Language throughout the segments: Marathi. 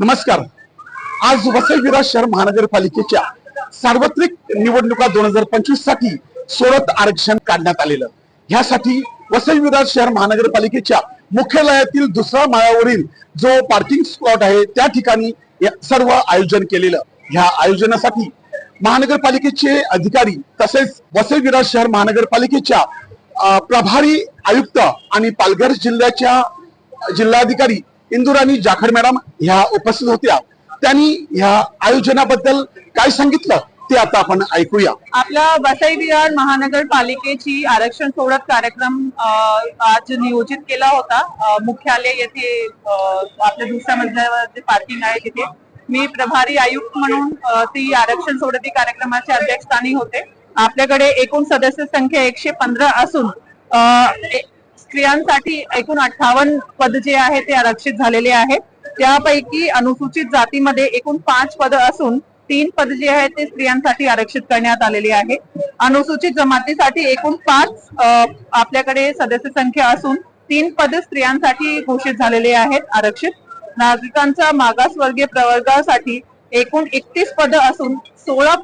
नमस्कार. आज वसई विरार शहर महानगरपालिकेच्या सार्वत्रिक निवडणुका दोन हजार पंचवीससाठी सोडत आरक्षण काढण्यात आलेलं. ह्यासाठी वसई विरार शहर महानगरपालिकेच्या मुख्यालयातील दुसऱ्या माळावरील जो पार्किंग स्पॉट आहे त्या ठिकाणी सर्व आयोजन केलेलं. ह्या आयोजनासाठी महानगरपालिकेचे अधिकारी तसेच वसई विरार शहर महानगरपालिकेच्या प्रभारी आयुक्त आणि पालघर जिल्ह्याच्या जिल्हाधिकारी इंदुराणी जाखड मॅडम ह्या उपस्थित होत्या. त्यांनी ह्या आयोजनाबद्दल काय सांगितलं ते आता आपण ऐकूया. आपल्या वसई विरार महानगरपालिकेची आरक्षण सोडत कार्यक्रम आज नियोजित केला होता. मुख्यालय येथे आपल्या दुसऱ्या मजल्यावर जे पार्किंग आहे तिथे. मी प्रभारी आयुक्त म्हणून ती आरक्षण सोडती कार्यक्रमाच्या अध्यक्षस्थानी होते. आपल्याकडे एकूण सदस्य संख्या एकशे पंधरा असून स्त्रियांसाठी एकूण अठ्ठावन्न पद जे आहे ते आरक्षित झालेले आहे त्यापैकी अनुसूचित जातीमध्ये एकूण पाच पद असून तीन पद जे आहेत ते स्त्रियांसाठी आरक्षित करण्यात आलेली आहे. अनुसूचित जमातीसाठी एकूण पाच आपल्याकडे सदस्य संख्या असून तीन पद स्त्रियांसाठी घोषित झालेले आहेत आरक्षित. नागरिकांचा मागासवर्गीय प्रवर्गासाठी एकूण एकतीस पद असून सोळा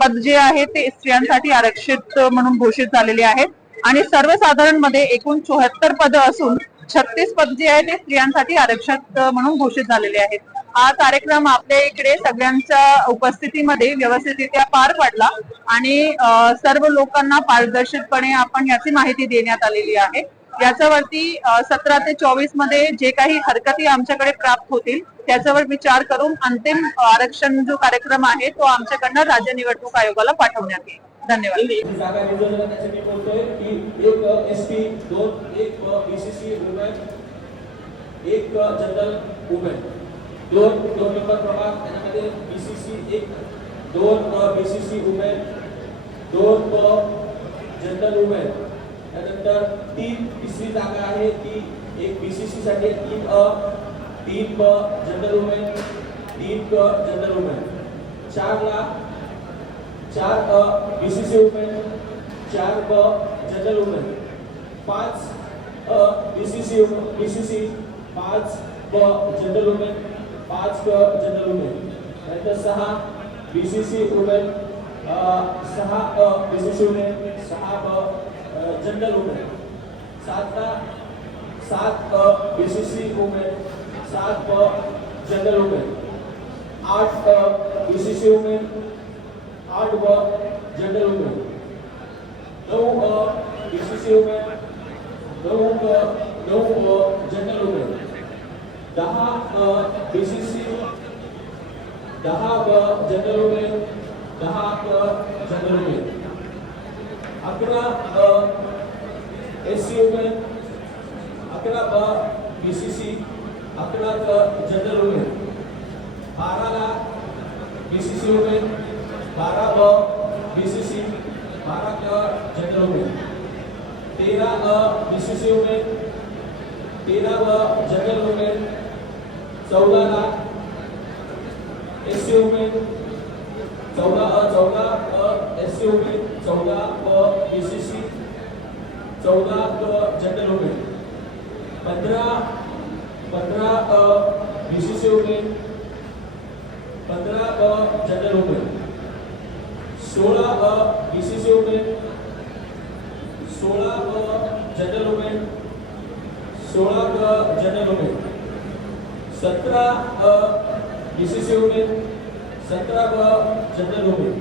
पद जे आहे ते स्त्रियांसाठी आरक्षित म्हणून घोषित झालेले आहेत. आणि सर्वसाधारणमध्ये एकूण चोहत्तर पद असून छत्तीस पद जे आहे ते स्त्रियांसाठी आरक्षित म्हणून घोषित झालेले आहेत. हा कार्यक्रम आपल्या इकडे सगळ्यांच्या उपस्थितीमध्ये व्यवस्थितरित्या पार पडला आणि सर्व लोकांना पारदर्शकपणे आपण याची माहिती देण्यात आलेली आहे. याच्यावरती सतरा ते चोवीसमध्ये जे काही हरकती आमच्याकडे प्राप्त होतील त्याच्यावर विचार करून अंतिम आरक्षण जो कार्यक्रम आहे तो आमच्याकडनं राज्य निवडणूक आयोगाला पाठवण्यात येईल. धन्यवाद। एक जनरल वुमेन दोन दोन नंबर प्रभाग त्याच्यामध्ये बी एक दोन बी वुमेन दोन जनरल वुमेन त्यानंतर तीन तिसरी जागा आहे ती एक बी सी तीन अ, तीन ब जनरल वुमेन तीन क जनरल वुमेन चार लाख चार अ बीसीसी वुमेन चार ब जनरल वुमेन पाच अ बीसीसी बीसीसी पाच ब जनरल वुमेन पाच क जनरल वुमेन नंतर सहा बीसीसी वुमेन सहा अ बीसीसी वुमेन सहा ब जनरल वुमेन सातला सात अ बीसीसी वुमेन सात ब जनरल वुमेन आठ अ बीसीसी वुमेन आठ व जनरल में। नौ बीसीसी में। नौ नौ जनरल में। दहा बीसीसी दहा व जनरल में। दहा जनरल में। अकरा एससीओ में। अकरा व बीसीसी अकरा जनरल में। बारह बीसीसीओ में। बारा ब बीसीसी बारा अ जनरल वुमेन तेरा अ बीसीसी वुमेन तेरा अ जनरल वुमेन चौदाला एस सी वुमेन चौदा अ चौदा अ एस सी वुमेन चौदा ब बीसीसी चौदा अ जनरल वुमेन पंधरा पंधरा अ बीसीसी वुमेन पंधरा अ जनरल वुमेन सोलह अ बीसीसी ओपन सोलह अ जनरल ओपन सोलह क जनरल ओपन सत्रह अ बीसीसी ओपन सत्रह क जनरल ओपन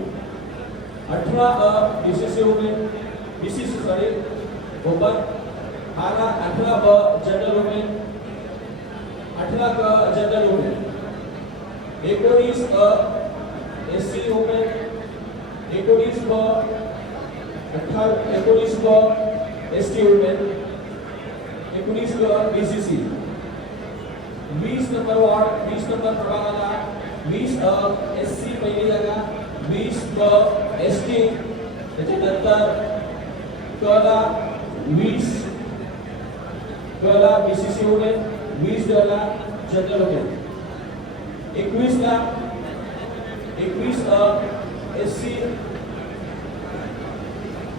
अठारह अ BCC open BCC sorry open अठारह अठारह ब जनरल ओपन अठारह क जनरल ओपन एकोनीस अ एससी ओपन एकोणीस ब एस टी वुमेन ब सी सी वीस वॉर्ड वीस नंबर एस सी पहिली टी त्याच्यानंतर बी सी सी वुमेन वीस ड जनरल वुमेन एकवीस एकवीस एस सी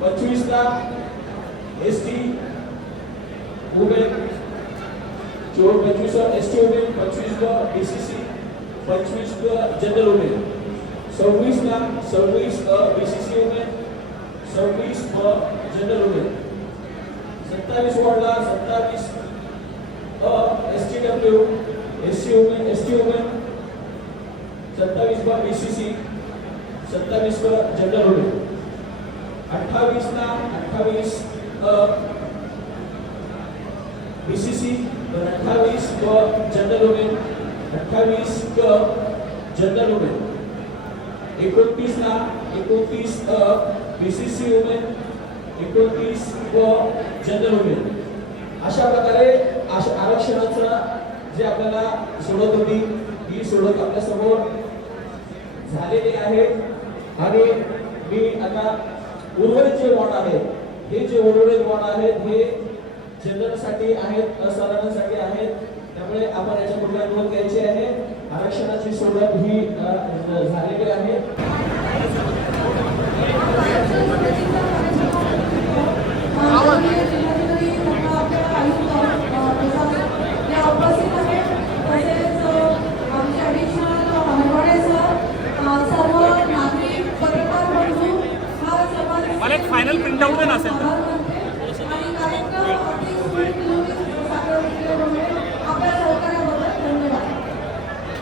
बच्चों इसका एस टी हो जो पच्चीस और एस टी हो गए पंचवीस व बी सी सी पंचवीस जनरल हो गए। का ना, सव्वीस बी सी सी हो गए जनरल हो गए। सत्तावीस का सत्तावीस S T W S C हो गए एस टी हो गए। सत्तावीस व बी सी सी सत्तावीस जनरल हो अठ्ठावीस ला बी सी सी अठ्ठावीस क जनरल वुमेन अठ्ठावीस क जनरल वुमेन एकोणतीसला एकोणतीस अ बी सी सी वुमेन एकोणतीस व जनरल वुमेन अशा प्रकारे आश- आरक्षणाचं जे आपल्याला सोडत होती ही सोडत आपल्यासमोर झालेली आहे. आणि मी आता उर्वरित जे वॉर्ड आहेत हे जे उर्वरित वॉर्ड आहेत हे जनरलसाठी आहेत असाधारणसाठी आहेत. त्यामुळे आपण याच्या पुढल्या नोंद घ्यायची आहे. आरक्षणाची सोडत ही झालेली आहे. ডাউন আছে